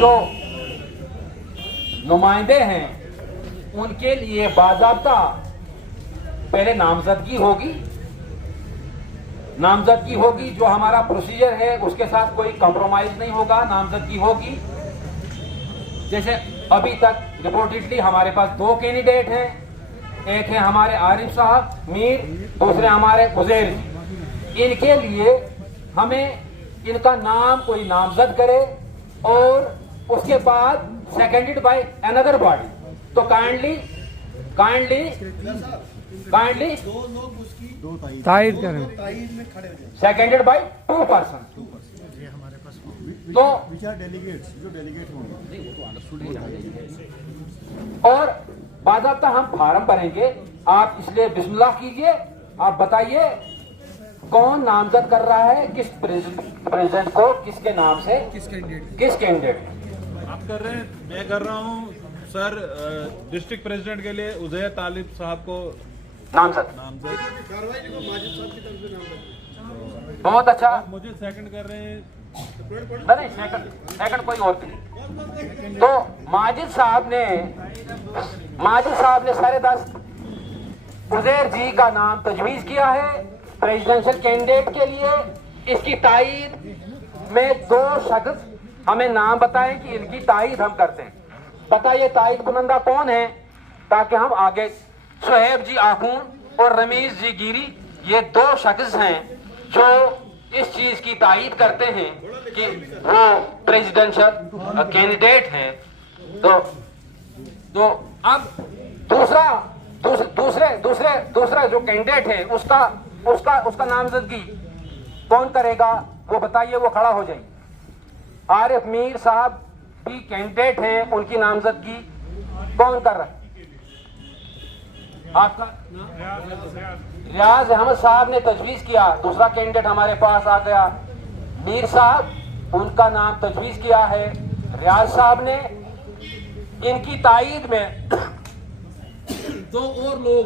जो नुमाइंदे हैं उनके लिए बाज़ाब्ता पहले नामजदगी होगी, जो हमारा प्रोसीजर है उसके साथ कोई कॉम्प्रोमाइज नहीं होगा, नामजदगी होगी। जैसे अभी तक रिपोर्टेडली हमारे पास 2 कैंडिडेट हैं, एक है हमारे आरिफ साहब मीर, दूसरे हमारे उज़ैर जी। इनके लिए हमें इनका नाम कोई नामजद करे और उसके बाद सेकेंडेड बाय अनदर बॉडी। तो काइंडली तायद करें, सेकेंडेड बाय 2 पर्सन। तो जो डेलीगेट होंगे और बाज़ाब्ता हम फार्म भरेंगे, आप इसलिए बिस्मिल्लाह कीजिए। आप बताइए कौन नामजद कर रहा है, किस प्रेसिडेंट को, किसके नाम से, किस कैंडिडेट आप कर रहे हैं? मैं कर रहा हूँ सर, डिस्ट्रिक्ट प्रेसिडेंट के लिए उज़ैर तालिब साहब को नामजद। बहुत अच्छा। मुझे सेकंड कर रहे हैं। नहीं, सेकंड कोई और नहीं। तो माजिद साहब ने सारे 10 उज़ैर जी का नाम तजवीज़ किया है प्रेसिडेंशियल कैंडिडेट के लिए। इसकी तायद में 2 शख्स हमें नाम बताएं कि इनकी तायद हम करते हैं। बताइए तायद कुनंदा कौन है, ताकि हम आगे। सुहेब जी आखून और रमीज जी गिरी, ये 2 शख्स हैं जो इस चीज की तायद करते हैं कि वो प्रेसिडेंशियल कैंडिडेट हैं। तो अब दूसरा जो कैंडिडेट है उसका नामजदगी कौन करेगा, वो बताइए, वो खड़ा हो जाइए। आरिफ मीर साहब भी कैंडिडेट हैं, उनकी नामजदगी कौन कर रहा है? आपका रियाज अहमद साहब ने तजवीज़ किया, दूसरा कैंडिडेट हमारे पास आ गया। मीर साहब, उनका नाम तजवीज़ किया है रियाज साहब ने। इनकी तायद में 2 और लोग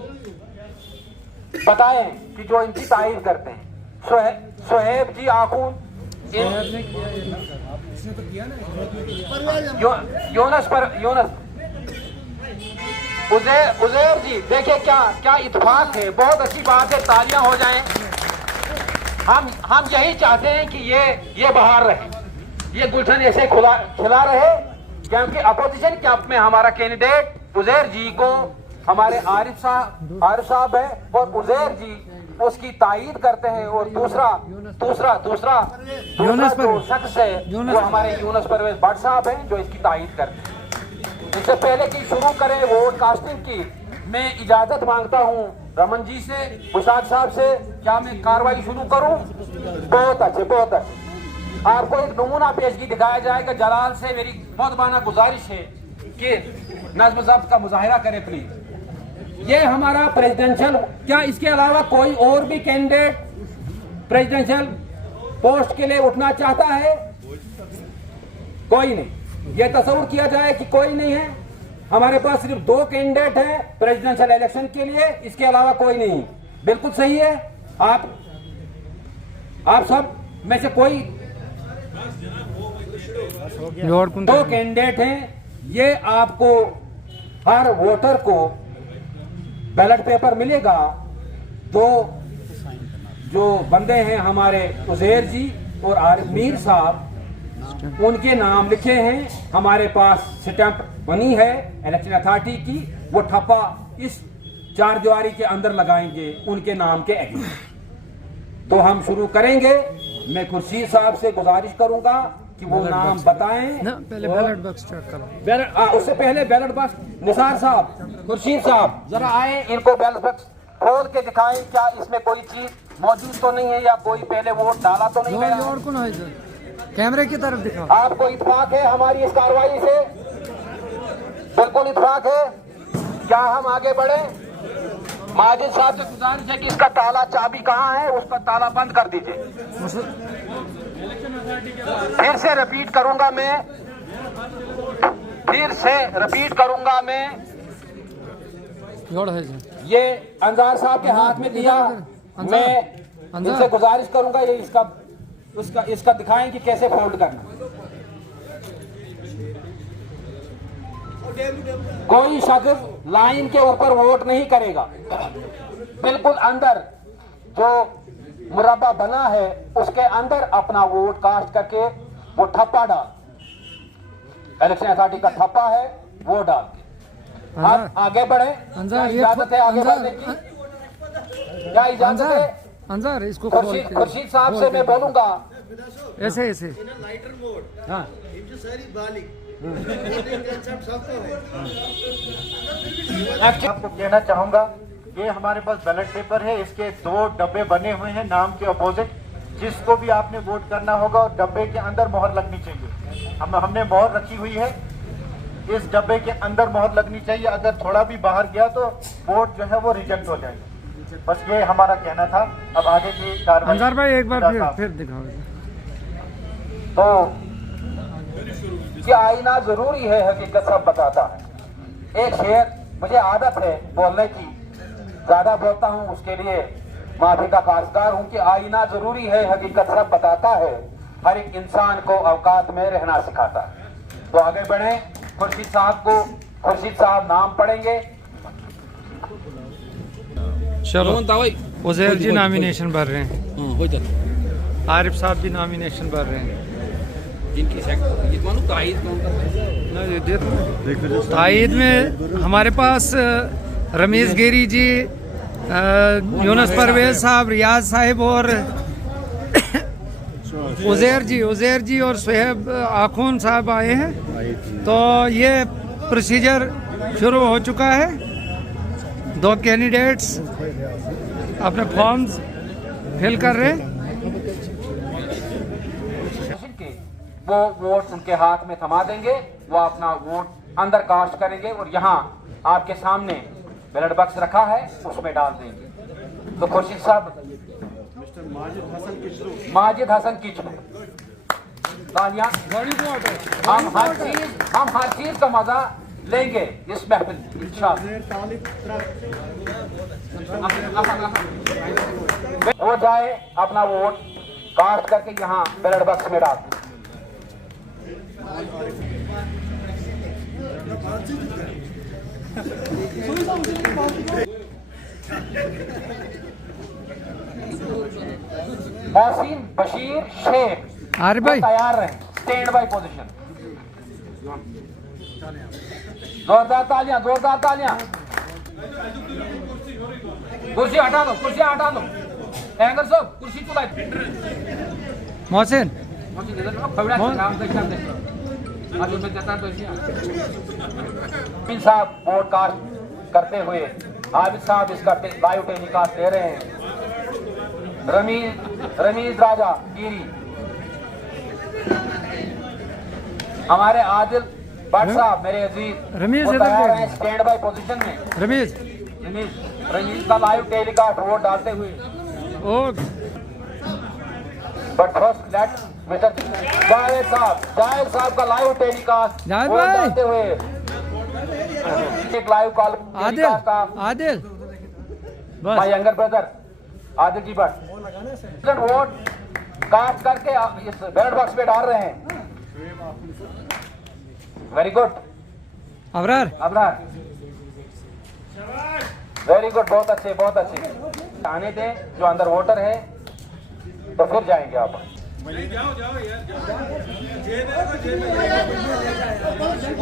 बताएं कि जो इनकी तायद करते हैं। सुहेब जी आखून, यूनस उज़ैर जी, देखिए क्या इत्तेफाक है, बहुत अच्छी बात है, तालियां हो जाएं। हम यही चाहते हैं कि ये बहार रहे, ये गुलशन ऐसे खिला रहे, क्योंकि अपोजिशन कैंप में हमारा कैंडिडेट उज़ैर जी को हमारे आरिफ साहब है और उज़ैर जी उसकी तायद करते हैं। और दूसरा जो शख्स है वो हमारे यूनुस परवेज भट्ट साहब हैं जो इसकी तायद करते हैं। इससे पहले कि शुरू करें वोट कास्टिंग की, मैं इजाजत मांगता हूं रमन जी से, मुशाद साहब से। क्या मैं कार्रवाई शुरू करूं? बहुत अच्छे। आपको एक नमूना पेशगी दिखाया जाएगा जलाल से। मेरी बहुत बाना गुजारिश है कि नज़्म ज़ब्त का मुजाहिरा करें प्लीज। ये हमारा प्रेसिडेंशियल, क्या इसके अलावा कोई और भी कैंडिडेट प्रेसिडेंशियल पोस्ट के लिए उठना चाहता है? कोई नहीं। ये तस्वुर किया जाए कि कोई नहीं है। हमारे पास सिर्फ 2 कैंडिडेट हैं प्रेसिडेंशियल इलेक्शन के लिए, इसके अलावा कोई नहीं। बिल्कुल सही है। आप सब में से कोई 2 कैंडिडेट हैं। ये आपको हर वोटर को बैलेट पेपर मिलेगा। 2 जो बंदे हैं हमारे उज़ैर जी और आरिफ मीर साहब, उनके नाम लिखे हैं। हमारे पास स्टैंप बनी है इलेक्शन अथॉरिटी की, वो ठप्पा इस 4 दीवारी के अंदर लगाएंगे उनके नाम के अगेंस्ट। तो हम शुरू करेंगे। मैं खुर्शीद साहब से गुजारिश करूंगा कि वो नाम बताएं ना, पहले बैलेट बॉक्स चेक करो। उससे पहले बैलेट बॉक्स, निसार साहब, खुर्शीद साहब जरा आए, इनको बैलेट बॉक्स खोल के दिखाएं। क्या इसमें कोई चीज मौजूद तो नहीं है या कोई पहले वोट डाला तो नहीं गया? और कौन है इधर? कैमरे की तरफ दिखाओ। आपको इत्तेफाक है हमारी इस कार्रवाई से? बिल्कुल इत्तेफाक है। क्या हम आगे बढ़े? माजिद साहब से गुजारिश है कि इसका ताला, चाबी कहाँ है, उसका ताला बंद कर दीजिए। फिर से रिपीट करूंगा मैं, ये अंजार साहब के हाथ में दिया। मैं इनसे गुजारिश करूंगा ये इसका दिखाएं कि कैसे फोल्ड करना। कोई शख्स लाइन के ऊपर वोट नहीं करेगा। बिल्कुल अंदर जो मुरब्बा बना है उसके अंदर अपना वोट कास्ट करके वो ठप्पा डाल, इलेक्शन अथॉरिटी का ठप्पा है वो डाल के आप आगे बढ़े। क्या इजाजत है आगे बढ़ने की? क्या इजाजत है? अंजार इसको खुर्शीद साहब से मैं बोलूंगा ऐसे ऐसे हाँ आपको कहना चाहूंगा, ये हमारे पास बैलेट पेपर है, इसके 2 डब्बे बने हुए हैं नाम के अपोजिट। जिसको भी आपने वोट करना होगा और डब्बे के अंदर मोहर लगनी चाहिए। हमने मोहर रखी हुई है, इस डब्बे के अंदर मोहर लगनी चाहिए। अगर थोड़ा भी बाहर गया तो वोट जो है वो रिजेक्ट हो जाएगा। बस ये हमारा कहना था। अब आगे की कार्रवाई अंजार भाई एक बार फिर दिखाओ। तो क्या आईना जरूरी है, हकीकत सब बताता है। एक शेर मुझे आदत है बोलने की, ज्यादा बोलता हूँ उसके लिए माफी का खासदार हूँ कि आईना जरूरी है, हकीकत सब बताता है, हर एक इंसान को औकात में रहना सिखाता है। तो आगे बढ़े। खुर्शीद साहब नाम पढ़ेंगे। चलो उजैर जी नॉमिनेशन भर रहे हैं, आरिफ साहब भी नॉमिनेशन भर रहे हैं। तायद में हमारे पास रमीज गिरी जी, यूनुस परवेज साहब, रियाज साहिब और उजैर जी और सुहेब आखून साहब आए हैं। तो ये प्रोसीजर शुरू हो चुका है। 2 कैंडिडेट्स अपने फॉर्म्स फिल कर रहे हैं। वो वोट उनके हाथ में थमा देंगे, वो अपना वोट अंदर कास्ट करेंगे और यहाँ आपके सामने बैलेट बॉक्स रखा है उसमें डाल देंगे। तो खुर्शीद साहब, माजिद हसन किचलू, तालियां। हम हर चीज का मजा लेंगे इस महफिल इंशाअल्लाह। वो जाए अपना वोट कास्ट करके यहाँ बैलेट बॉक्स में डाल। मोहसिन बशीर शेख आरिफ भाई तैयार रहे, स्टैंड बाय पोजीशन। जोरदार तालियां, जोरदार तालियां। कुर्सी हटा दो, कुर्सी हटा दो। एंगर साहब कुर्सी चुलाई। मोहसिन साहब वोट कास्ट करते हुए आबिद साहब इसका लाइव टेलीकास्ट ले रहे हैं। रमीज राजा गिरी, हमारे आदिल भट्ट साहब मेरे अजीज रमीज तैयार हैं स्टैंड बाय पोजीशन में। रमीज का लाइव टेलीकास्ट वोट डालते हुए। But first let mister Javed साहब का लाइव टेलीकास्ट वोट डालते हुए एक live call Adil my younger brother Adil ji Bhatt vote cast करके इस बैलेट बॉक्स में डाल रहे हैं। Very good Abrar, very good, बहुत अच्छे बहुत अच्छे। आने दें जो अंदर वोटर है तो फिर जाएंगे आप।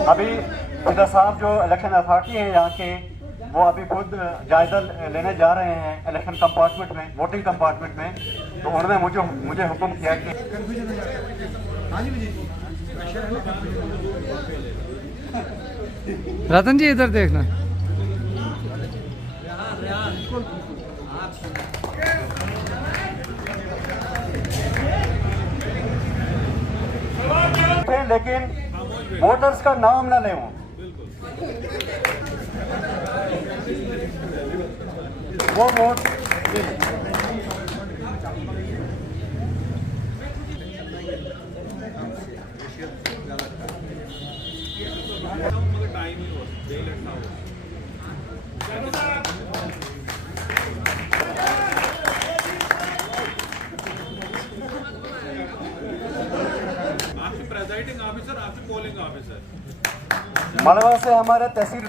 अभी फिदा साहब जो इलेक्शन अथॉरिटी है यहाँ के, वो अभी खुद जायजा लेने जा रहे हैं इलेक्शन कंपार्टमेंट में, वोटिंग कंपार्टमेंट में। तो उन्होंने मुझे हुक्म किया कि रतन जी इधर देखना। लेकिन वोटर्स का नाम ना लें, वो वोट प्रेजाइडिंग ऑफिसर, आपसे पोलिंग ऑफिसर। मालवा से हमारे तहसील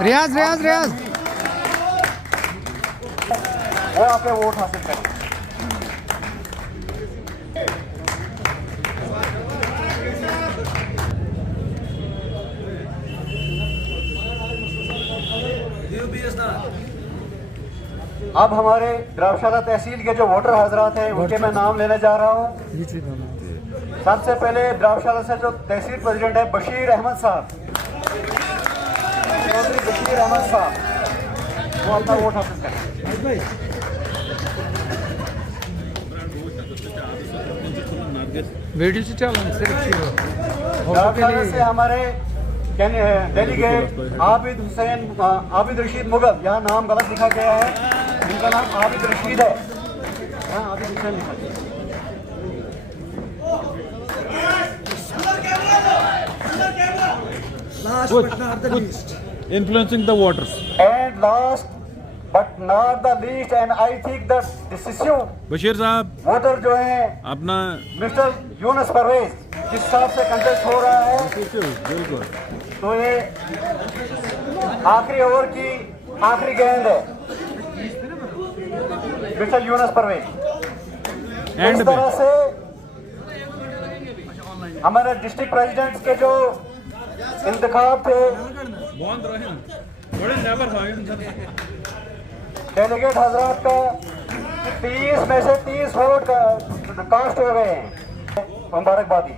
रियाज रियाज रियाज वो आके वोट हासिल करें। अब हमारे द्रावशाला तहसील के जो वोटर हजरात हैं उनके मैं नाम लेने जा रहा हूँ। सबसे पहले द्रावशाला से जो तहसील प्रेसिडेंट है बशीर अहमद साहब, चौधरी बशीर अहमद साहब, वो अपना वोट हासिल करें। वीडियो से चलो द्रावशाला से हमारे डेलीगेट आबिद हुसैन आबिद रशीद मुगल, यहाँ नाम गलत लिखा गया है, इनका नाम आबिद रशीद है, यहाँ आबिद हुसैन लिखा गया है। Influencing the voters. And last but not the least, and I think the decisive Bashir साहब वोटर जो है अपना मिस्टर यूनुस परवेज, जिस हिसाब से कंटेस्ट हो रहा है, बिल्कुल तो ये आखिरी ओवर की आखिरी गेंद है मिस्टर यूनुस परवेज। इस तरह से हमारे डिस्ट्रिक्ट प्रेसिडेंट्स के जो इंतखाब थे, डेलीगेट हजरात का 30 में से 30 वोट कास्ट हो गए हैं। मुबारकबादी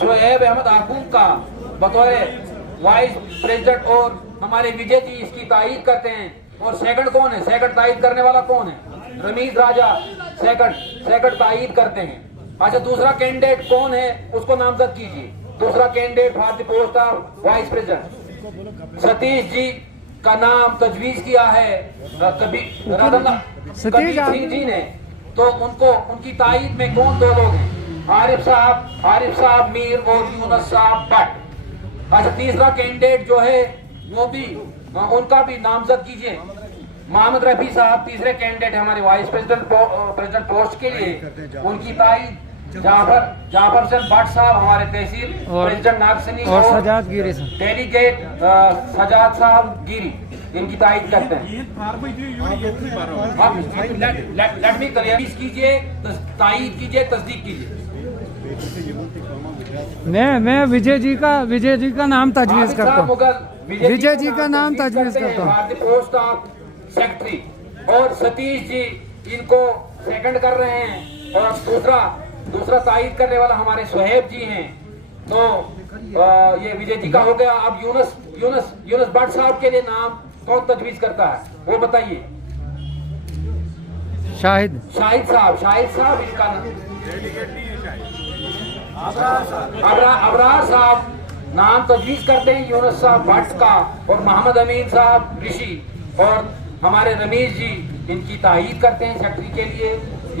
शोएब अहमद आकूम का बतौर वाइस प्रेसिडेंट और हमारे विजय जी इसकी तायीद करते हैं। और सेकंड कौन है? सेकंड तायीद करने वाला कौन है? रमीज राजा सेकंड तायीद करते हैं। अच्छा, दूसरा कैंडिडेट कौन है उसको नामजद कीजिए। दूसरा कैंडिडेट भारतीय post of vice president Satish ji का नाम तजवीज किया है कबीर सिंह जी ने। तो उनको उनकी तायीद में कौन दो लोग हैं? आरिफ साहब मीर और यूनुस साहब भट्ट। अच्छा, तीसरा कैंडिडेट जो है वो भी उनका भी नामजद कीजिए। मोहम्मद रफी साहब तीसरे कैंडिडेट हमारे वाइस प्रेसिडेंट पोस्ट के लिए, उनकी तायीद जाफर हुसैन भट्ट साहब हमारे तहसील प्रेसिडेंट नागसनी और सजाद गिरी डेलीगेट सजाद साहब गिरी, इनकी तायीद करते हैं। लेट मी क्लियर कीजिए, तायीद कीजिए, तस्दीक कीजिए। मैं विजय जी का नाम तजवीज करता हूँ। विजय जी का नाम तजवीज करता हूँ। भारतीय पोस्ट ऑफ सेक्रेटरी और सतीश जी इनको सेकंड कर रहे हैं। और दूसरा तायीद करने वाला हमारे सुहेब जी हैं। तो ये विजय जी का हो गया। अब यूनुस भट्ट साहब के लिए नाम कौन तजवीज करता है वो बताइए। शाहिद साहब इनका नाम। अबरार साहब नाम तजवीज करते हैं यूनुस साहब भट्ट का, और मोहम्मद अमीन साहब ऋषि और हमारे रमीज जी इनकी तायीद करते हैं सेक्रेटरी के लिए।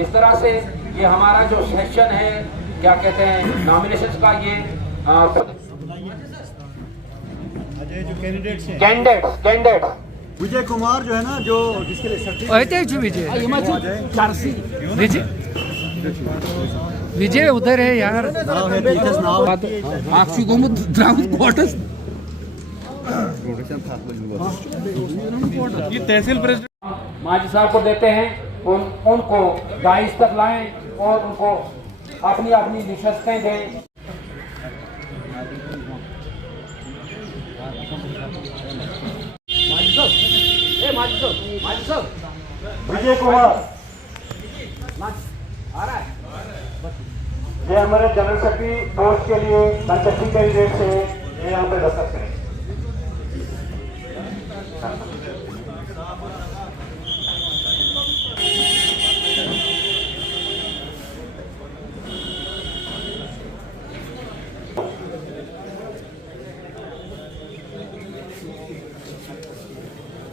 इस तरह से ये हमारा जो सेशन है, क्या कहते हैं, नॉमिनेशन का, ये कैंडिडेट विजय कुमार जो है ना, जो जिसके लिए विजय उधर है यार। ये तहसील प्रेसिडेंट माजी साहब को देते हैं। उनको दाइश तक लाएं और उनको अपनी अपनी निशस्तें दें। विजय कुमार ये हमारे जनरल सेक्रेटरी पोस्ट के लिए कंटेस्टिंग कैंडिडेट से ये यहाँ पे दस्तखत करें।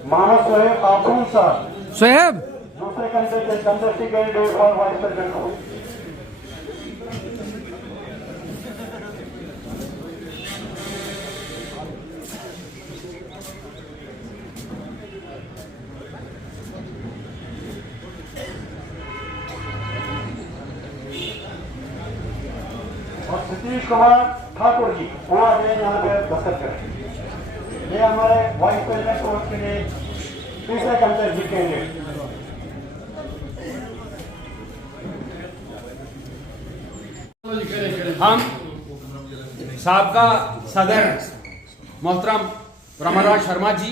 मोहम्मद सोहेब आखून साहब सोहेब दूसरे कंटेस्टिंग कैंडिडेट और वाइस प्रेसिडेंट को। सतीश कुमार ठाकुर जी वो आ जाए यहाँ पे दस्तखत करें। ये हमारे वाइस प्रेसिडेंट पोस्ट के लिए तीसरे कंटेस्ट जीतेंगे। हम साबका सदर मोहतरम रमणराज शर्मा जी,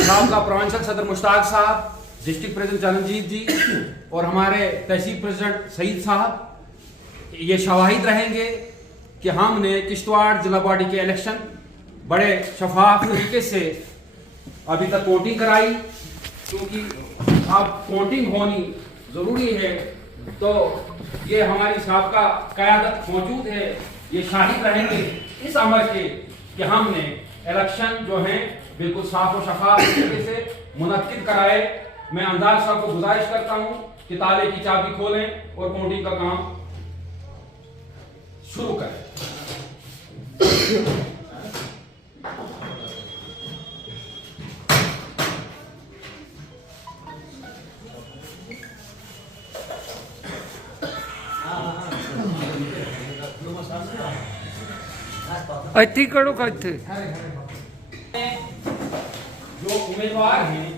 साबका प्रोविंशियल सदर मुश्ताक साहब, डिस्ट्रिक्ट प्रेसिडेंट चरणजीत जी और हमारे तहसील प्रेसिडेंट सईद साहब ये शवाहिद रहेंगे कि हमने किश्तवाड़ जिला बॉडी के इलेक्शन बड़े शफाफ तरीके से अभी तक वोटिंग कराई, क्योंकि अब वोटिंग होनी ज़रूरी है। तो ये हमारी साबका क़यादत मौजूद है, ये शाहिद रहेंगे इस अमर के कि हमने इलेक्शन जो हैं बिल्कुल साफ और शफाफ तरीके से मुनक्किद कराए। मैं अंदाज साहब को गुजारिश करता हूँ कि ताले की चाबी खोलें और वोटिंग का काम शुरू करें। अति कड़ो करते जो उम्मीदवार हैं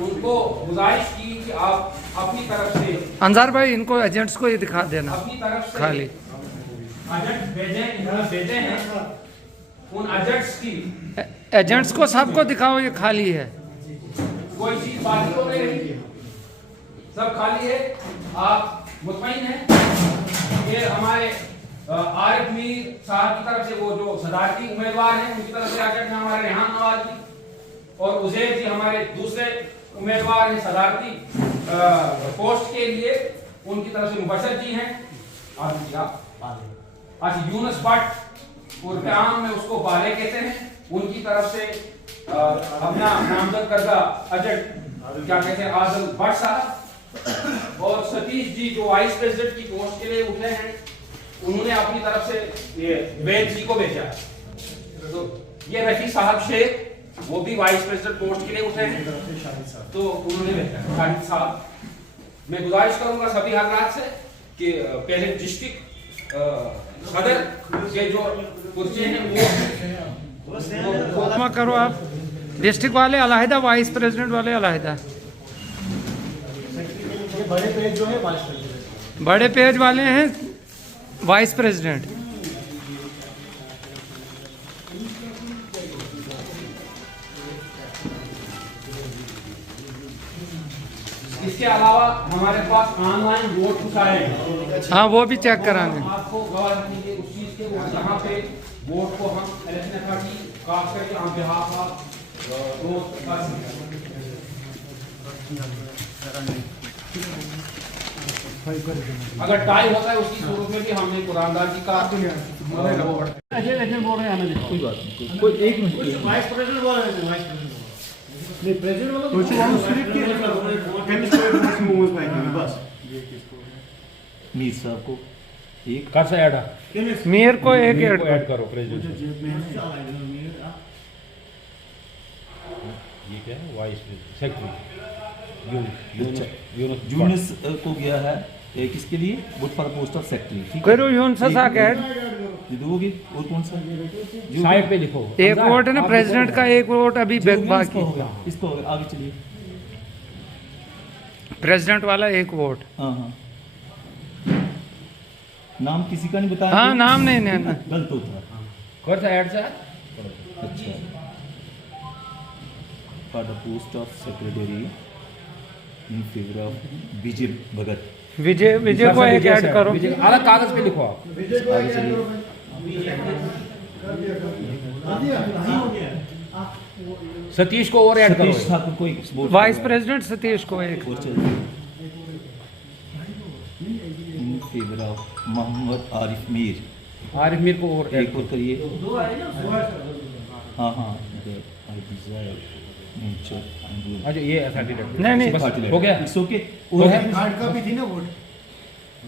उनको गुजारिश की कि आप अपनी तरफ से अंजार भाई इनको एजेंट्स को ये दिखा देना अपनी तरफ से खाली एजेंट भेजे हैं। उन एजेंट्स की एजेंट्स को सबको दिखाओ ये खाली है। कोई चीज बाकी तो नहीं रही, सब खाली है। आप मुतमईन हैं? ये हमारे आरिफ मीर साहब की तरफ से वो जो सदारती उम्मीदवार हैं उनकी तरफ से एजेंट हैं हमारे रेहान नवाज जी, और उजैर जी हमारे दूसरे उम्मीदवार हैं सदारती पोस्ट के लिए, उनकी तरफ से मुबशर जी हैं। अच्छा यूनुस भट्ट और आम में उसको बाले कहते हैं, उनकी तरफ से अपना नामजद करदा एजेंट क्या कहते हैं आजल भट्ट साहब, और सतीश जी जो वाइस प्रेसिडेंट की पोस्ट के लिए उठे हैं उन्होंने अपनी तरफ से ये वेद जी को भेजा। तो ये रफी साहब शेख वो भी वाइस प्रेसिडेंट पोस्ट के लिए उठे हैं, तो उन्होंने भेजा शाहिद साहब। मैं गुजारिश करूंगा सभी हजरात से कि पहले डिस्ट्रिक्ट सदर के जो कुर्सी हैं वो जमा करो आप। डिस्ट्रिक्ट वाले अलहदा, वाइस प्रेसिडेंट वाले अलहदा। बड़े पेज जो है वाइस प्रेसिडेंट, बड़े पेज वाले हैं वाइस प्रेसिडेंट। इसके अलावा हमारे पास ऑनलाइन वोट उठाए, हाँ वो भी चेक कराएंगे। आपको गवाह रखने के उस चीज के जहाँ पे वोट को हम इलेक्शन अथॉरिटी खास करके ऑन बिहाफ ऑफ अगर टाई होता है उसकी सूरत में भी हमने कुरानदाजी का मीर साहब को एक कर से ऐड मेयर को एक ऐड करो प्रेसिडेंट। ये क्या है वाइस सेक्रेटरी यूनुस को गया है किसके लिए vote for post of secretary. ठीक करो यून सा ऐड ये दोगे और कौन सा साइड पे लिखो। एक वोट है ना प्रेसिडेंट का, एक वोट अभी बाकी। इसको आगे चलिए। प्रेसिडेंट वाला एक वोट। हाँ हाँ नाम किसी का नहीं बताया। हाँ नाम नहीं गलत होता। कर से ऐड से अच्छा for the post of secretary in favour of Vijay Bhagat. Vijay को एक ऐड करो। अलग कागज पे लिखो आप। आगे चलिए। सतीश को और ऐड करो। सतीश ठाकुर को एक वोट। वाइस प्रेसिडेंट सतीश को एक। और चलिए in favour of Mohammad Arif Mir. Arif Mir को और एक और करिए। हाँ हाँ अच्छा ये अथॉरिटी नहीं बस हो गया। It's okay. हो गया। कार्ड का भी थी ना वोट,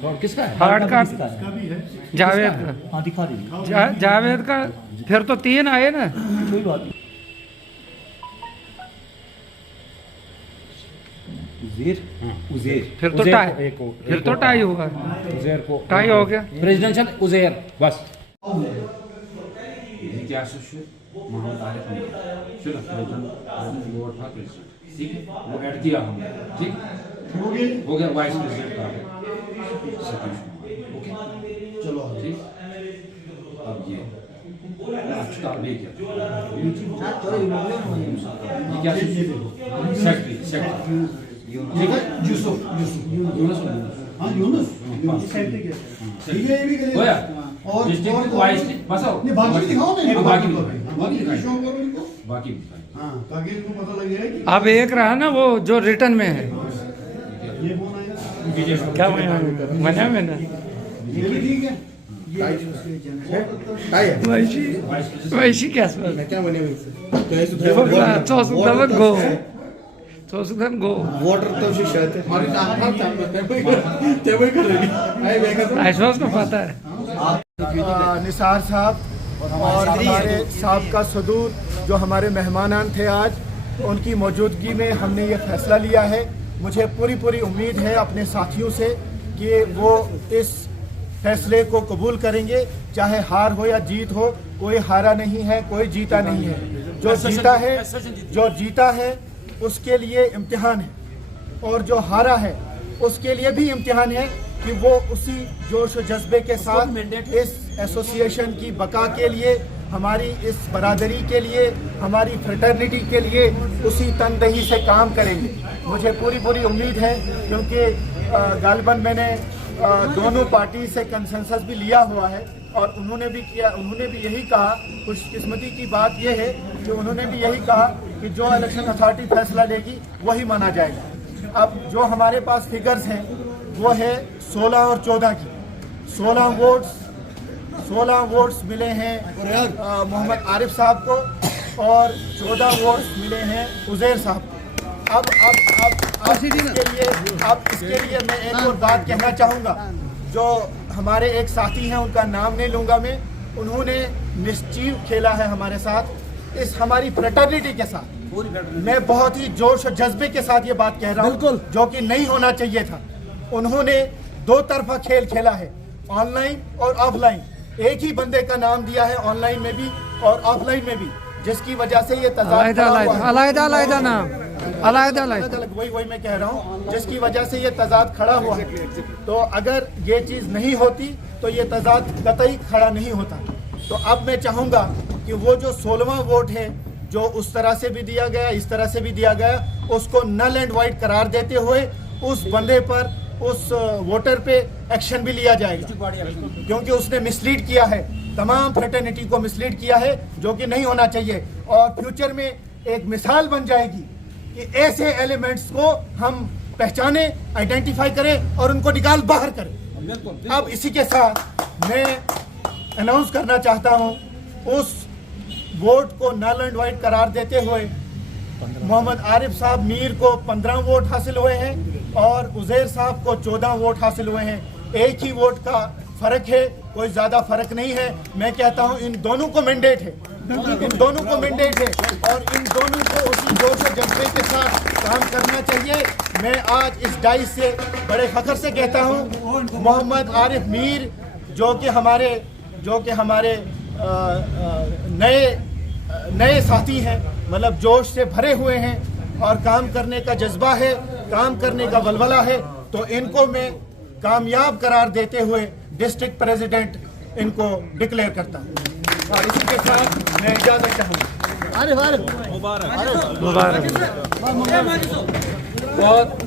और किसका है? हार्ड का का भी है। जावेद का। हाँ दिखा दीजिए। जावेद का फिर तो 3 आए ना। कोई बात नहीं। उजेर उजेर फिर तो टाई, फिर तो टाई होगा, उज़ैर को टाई हो गया। प्रेसिडेंशियल उज़ैर बस क्या मोहम्मद आरिफ मीर चलो वोट था प्रेसिडेंट, ठीक है, वो ऐड किया हमने, ठीक हो गया वाइस प्रेसिडेंट का सतीश कुमार, ओके चलो ठीक। अब ये ये क्या सेक्रेटरी ठीक है यूसुफ यूनुस होया और डिस्ट्रिक्ट वाइस बस आओ बाकी दिखाओ ना, बाकी हाँ ताकि इनको पता लग जाए कि अब एक रहा ना वो जो रिटर्न में है, ये कौन आएगा। क्या मना में ना ये भी ठीक है। वैसी क्या गो ऐसा को पता है। निसार साहब और हमारे साबका सदूर जो हमारे मेहमानान थे आज, उनकी मौजूदगी में हमने ये फैसला लिया है। मुझे पूरी उम्मीद है अपने साथियों से कि वो इस फैसले को कबूल करेंगे, चाहे हार हो या जीत हो। कोई हारा नहीं है, कोई जीता नहीं है। जो जीता है उसके लिए इम्तिहान है, और जो हारा है उसके लिए भी इम्तिहान है कि वो उसी जोश और जज्बे के साथ इस एसोसिएशन की बका के लिए, हमारी इस बरादरी के लिए, हमारी फ्रेटर्निटी के लिए उसी तनदही से काम करेंगे। मुझे पूरी उम्मीद है, क्योंकि गालिबन मैंने दोनों पार्टी से कंसेंसस भी लिया हुआ है और उन्होंने भी यही कहा। खुशकिस्मती की बात यह है कि उन्होंने भी यही कहा कि जो इलेक्शन अथॉरिटी फैसला लेगी वही माना जाएगा। अब जो हमारे पास फिगर्स हैं वो है 16 और 14 की। 16 वोट्स मिले हैं मोहम्मद आरिफ साहब को और 14 वोट्स मिले हैं उज़ैर साहब को। अब इसके लिए मैं एक और बात कहना चाहूँगा। जो हमारे एक साथी हैं, उनका नाम नहीं लूँगा मैं, उन्होंने मिसचीव खेला है हमारे साथ, इस हमारी फ्रेटर्निटी के साथ। मैं बहुत ही जोश और जज्बे के साथ ये बात कह रहा हूँ, जो कि नहीं होना चाहिए था। उन्होंने दो तरफा खेल खेला है, ऑनलाइन और ऑफलाइन। एक ही बंदे का नाम दिया है ऑनलाइन में भी और ऑफलाइन में भी, जिसकी वजह से ये तजाद वही मैं कह रहा हूँ, जिसकी वजह से ये तजाद खड़ा हुआ है। तो अगर ये चीज़ नहीं होती तो ये तजाद कतई खड़ा नहीं होता। तो अब मैं चाहूँगा कि वो जो 16वां वोट है, जो उस तरह से भी दिया गया, इस तरह से भी दिया गया, उसको नल एंड वाइड करार देते हुए उस बंदे पर, उस वोटर पे एक्शन भी लिया जाएगा, क्योंकि उसने मिसलीड किया है, तमाम फ्रेटर्निटी को मिसलीड किया है, जो कि नहीं होना चाहिए। और फ्यूचर में एक मिसाल बन जाएगी कि ऐसे एलिमेंट्स को हम पहचाने, आइडेंटिफाई करें और उनको निकाल बाहर करें। अब इसी के साथ मैं अनाउंस करना चाहता हूं, उस वोट को नल एंड वाइड करार देते हुए मोहम्मद आरिफ साहब मीर को 15 वोट हासिल हुए हैं और उज़ैर साहब को 14 वोट हासिल हुए हैं। एक ही वोट का फर्क है, कोई ज्यादा फर्क नहीं है। मैं कहता हूं इन दोनों को मैंडेट है, और इन दोनों को उसी जोश और जज्बे के साथ काम करना चाहिए। मैं आज इस डाइस से बड़े फख्र से कहता हूं, मोहम्मद आरिफ मीर जो कि हमारे नए साथी हैं, मतलब जोश से भरे हुए हैं और काम करने का जज्बा है, काम करने का वलवला है, तो इनको मैं कामयाब करार देते हुए डिस्ट्रिक्ट प्रेसिडेंट इनको डिक्लेयर करता हूँ। और इसी के साथ मैं इजाजत चाहूँगा। मुबारक। मुबारक।